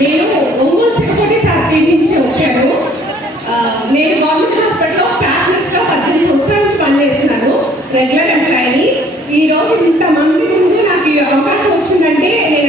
నేను ఒంగోలు శివకోటి సార్ నుంచి వచ్చాను. నేను గవర్నమెంట్ హాస్పిటల్లో స్టాఫ్ నర్స్గా పద్దెనిమిది సంవత్సరాల నుంచి పనిచేస్తున్నాను. రెగ్యులర్ ఎంప్లాయీని ఈ రోజు ఇంతమంది ముందు నాకు ఈ అవకాశం వచ్చిందంటే నేను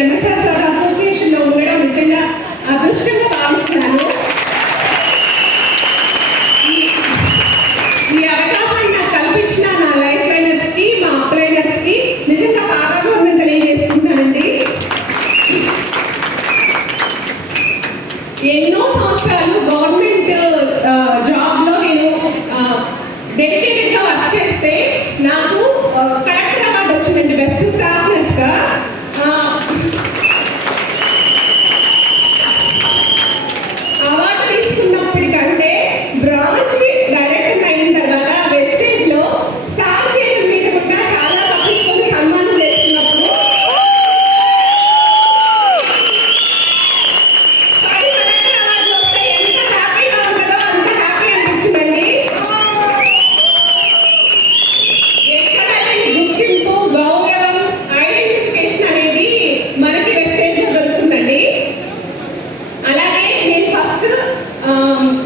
Um,